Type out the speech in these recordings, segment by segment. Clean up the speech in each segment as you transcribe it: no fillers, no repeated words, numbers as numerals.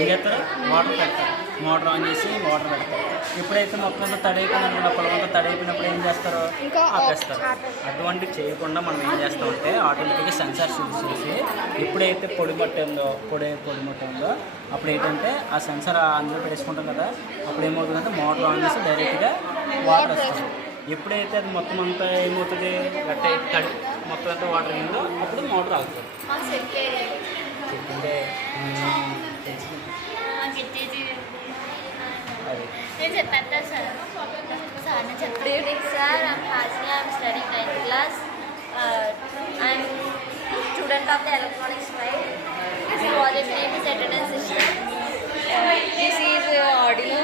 ఏం చేస్తారు, వాటర్ పెడతారు, మోటార్ ఆన్ చేసి వాటర్ పెడతారు. ఎప్పుడైతే మొత్తం అంతా తడైపోయినప్పుడు పొలమంతా తడైపోయినప్పుడు ఏం చేస్తారు, ఆపేస్తారు. అటువంటివి చేయకుండా మనం ఏం చేస్తామంటే ఆటోమేటిక్గా సెన్సార్స్ యూజ్ చేసి ఎప్పుడైతే పొడి మట్టి ఉందో అప్పుడు ఏంటంటే ఆ సెన్సార్ అందులో పెట్టేసుకుంటాం కదా, అప్పుడు ఏమవుతుందంటే మోటార్ ఆన్ చేసి డైరెక్ట్గా వాటర్ వస్తుంది. ఎప్పుడైతే అది మొత్తం అంతా ఏమవుతుంది, తడి మొత్తం అంతా వాటర్ అయిందో అప్పుడు మోటార్ ఆగుతుంది. చెప్పిందే నేను చెప్పేస్తా సార్. సార్ నేను good evening sir. I'm Hasini. I'm studying 9th class. I'm student of the electronics tribe. This project name is attendance system. This is audio.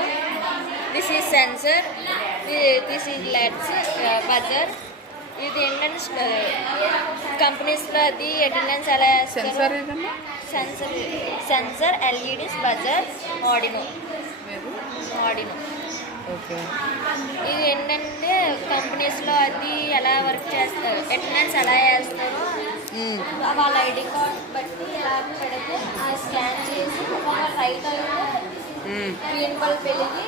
This is sensor. This is LEDs, buzzer. ఇది ఏంటంటే కంపెనీస్లో అది attendance ఎలా చేస్తారు. Sensor LEDs, buzzer, Arduino. Okay. ఇది ఏంటంటే కంపెనీస్లో అది ఎలా వర్క్ చేస్తారు, అటెండెన్స్ ఎలా చేస్తారో వాళ్ళ ఐడి కార్డ్ బట్టి ఎలా పెడితే అది స్కాన్ చేసి రైట్ అయితే గ్రీన్ బల్బ్ వెలిగి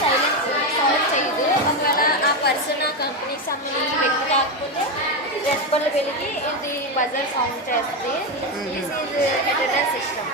సైలెంట్ చేయదు. ఒకవేళ ఆ పర్సన్ ఆ కంపెనీకి సంబంధించి వ్యక్తి కాకపోతే రెడ్ బల్బ్ వెలిగి ఇది బజర్ సౌండ్ చేస్తుంది. This is attendance system.